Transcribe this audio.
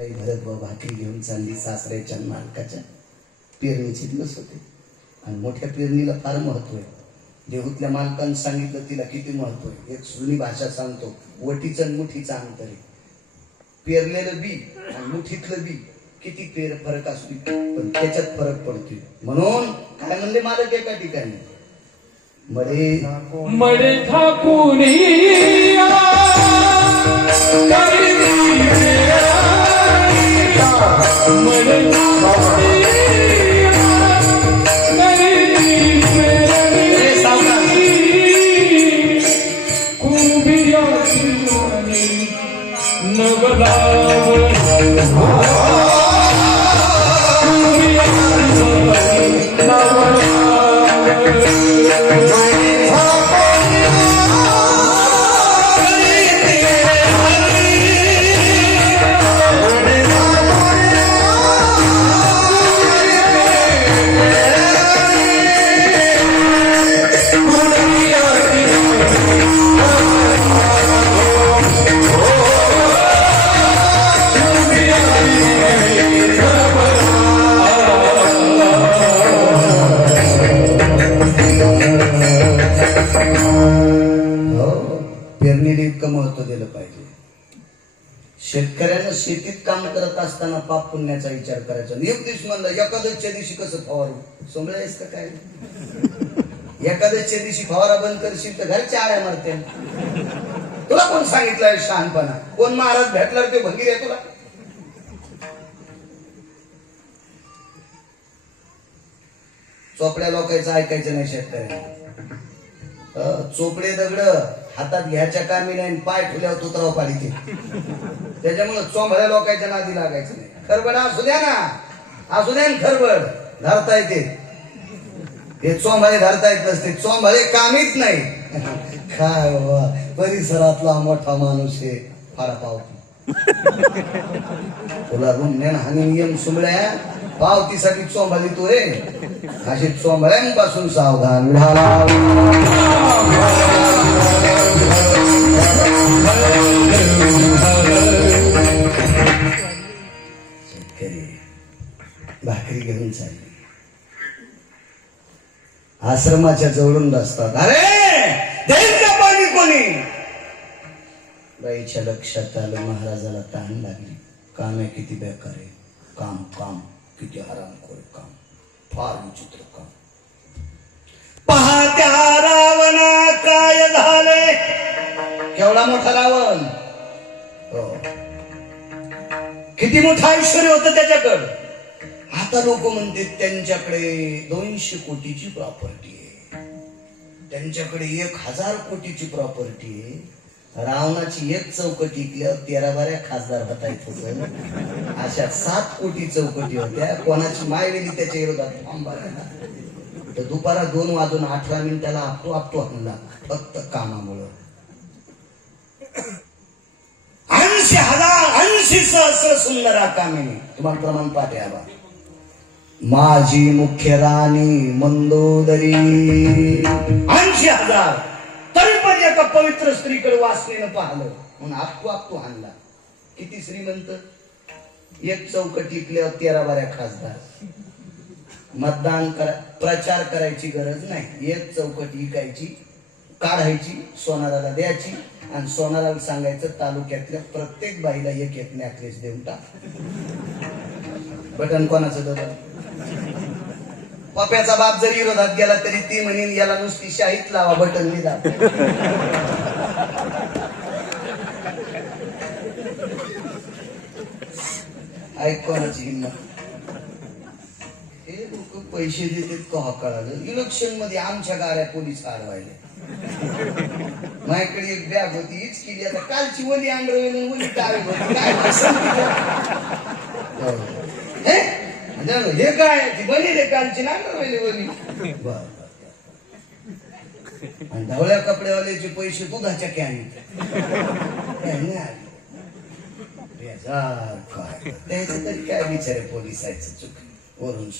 बाई भरत भाकरी घेऊन चालली सासऱ्याच्या मालकाच्या. पेरणीचे दिवस होते आणि मोठ्या पेरणीला फार महत्व आहे. देहूतल्या मालकानं सांगितलं तिला किती महत्व आहे. एक जुनी भाषा सांगतो, वटीचं आणि मुठीचं अंतर आहे. पेरलेलं बी आणि मुठीतलं बी किती फरक असतो पण त्याच्यात फरक पडतोय. म्हणून काय म्हणले मालक एका ठिकाणी, मडे ठाकून पेरणीला इतकं महत्व दिलं पाहिजे. शेतकऱ्यानं शेतीत काम करत असताना पाप पुण्याचा विचार करायचा. एक दिवस म्हणलं एकादशच्या दिवशी कसं फवारू, सोंगळायस का काय? एकादशच्या दिवशी फवारा बंद करशील तर घरच्या आळ्या मारते. तुला कोण सांगितलंय शहाणपणा? कोण महाराज भेटला ते भंगीर आहे तुला? चोपड्या लोकांचं ऐकायचं नाही शेतकऱ्यांना. चोपडे दगड हातात घ्यायच्या कामी नाही, पाय ठेवल्यावर तुतराव पाडीते. त्याच्यामुळे चोंभळ्या लोकांच्या नादी लागायचं नाही. खरबड असू द्या ना, असू द्या ना, खरबड धरता येते. हे चोंभळे धरता येत नसते, चोंभळे कामीच नाही. काय बाबा, परिसरातला मोठा माणूस आहे, फार पावती. तुला गुन्ह्यान हानी नियम सुमळ्या पावतीसाठी चोंभाली तू रे. अशी चोंभळ्यांपासून सावधान झाला. शेतकरी भाकरी घेऊन चालली, आश्रमाच्या जवळून रस्तात. अरे देईल का पाणी कोणी? बाईच्या लक्षात आलं, महाराजाला तहान लागली. काम आहे किती बेकार आहे, काम काम किती हरामखोर काम, फार विचित्र काम. पहा त्या रावणा काय झाले. केवढा मोठा रावण, हो, किती मोठं ऐश्वर्य होतं त्याच्याकडं. आता लोक म्हणते त्यांच्याकडे 200 कोटीची प्रॉपर्टी आहे, त्यांच्याकडे 1000 कोटीची प्रॉपर्टी आहे. रावणाची एक चौकट इकल्यावर 13-12 खासदार होता येत. अशा 7 कोटी चौकटी होत्या. कोणाची माय गेली त्याच्या विरोधात फॉर्म भरायला तर दुपारा 2:18 आपटो हल्ला, फक्त कामामुळं. 80,000 सहस्र सुंदरा कामिनी. तुम्हाला प्रमाण पाठ आहे बा. माझी मुख्य राणी मंदोदरी. 80,000 तरी पण एका पवित्र स्त्रीकडे वासनेनं पाहिलं म्हणून आपटो आणला. किती श्रीमंत. एक चौकट इकल्यावर 13-12 खासदार. मतदान प्रचार करायची गरज नाही. एक चौकट इकायची, काढायची, सोनाराला द्यायची आणि सोनाराला सांगायचं तालुक्यातल्या प्रत्येक बाईला एक नॅकलेस देऊन टाक. बटन कोणाचं दबल? पप्याचा बाप जरी विरोधात गेला तरी ती म्हणेन याला नुसती शाहीत लावा, बटन नाही दाब. ऐक कोणाची हिंमत. हे लोक पैसे देतात का कळालं. इलेक्शन मध्ये आमच्या गाड्या पोलीस अडवायले. माझ्याकडे एक बॅग होती, हीच केली. आता कालची वली अंडरवेल वली टाळी होती. काय हे काय ती बनी कालची अंडरवेल वली. आणि ढवळ्या कपड्यावाल्याचे पैसे दुधाच्या कॅनीत. काय त्याचं तरी काय विचारे पोलिसायचं चुक वरून